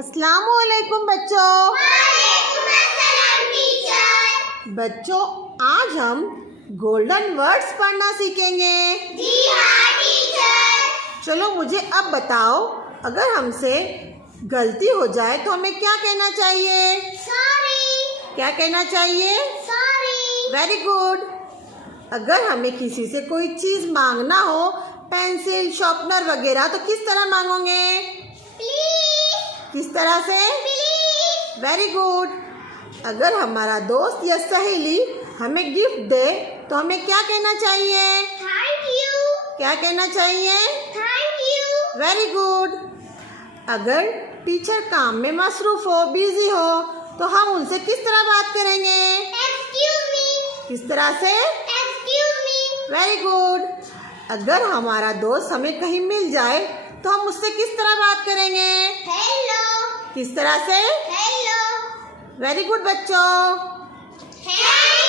अस्सलामुअलैकुम बच्चों। बच्चों, आज हम गोल्डन वर्ड्स पढ़ना सीखेंगे। जी हाँ टीचर। चलो मुझे अब बताओ, अगर हमसे गलती हो जाए तो हमें क्या कहना चाहिए? सॉरी। क्या कहना चाहिए? सॉरी। Very good. अगर हमें किसी से कोई चीज मांगना हो, पेंसिल, शार्पनर वगैरह, तो किस तरह मांगोगे? प्लीज। किस तरह से? प्लीज। Very good. अगर हमारा दोस्त या सहेली हमें गिफ्ट दे तो हमें क्या कहना चाहिए? Thank you. क्या कहना चाहिए? Thank you. Very good. अगर टीचर काम में मसरूफ हो, बिजी हो, तो हम उनसे किस तरह बात करेंगे? Excuse me. किस तरह से? Excuse me. Very good. अगर हमारा दोस्त हमें कहीं मिल जाए तो हम उससे किस तरह बात करेंगे? हेलो। किस तरह से? हेलो। वेरी गुड बच्चों। हेलो।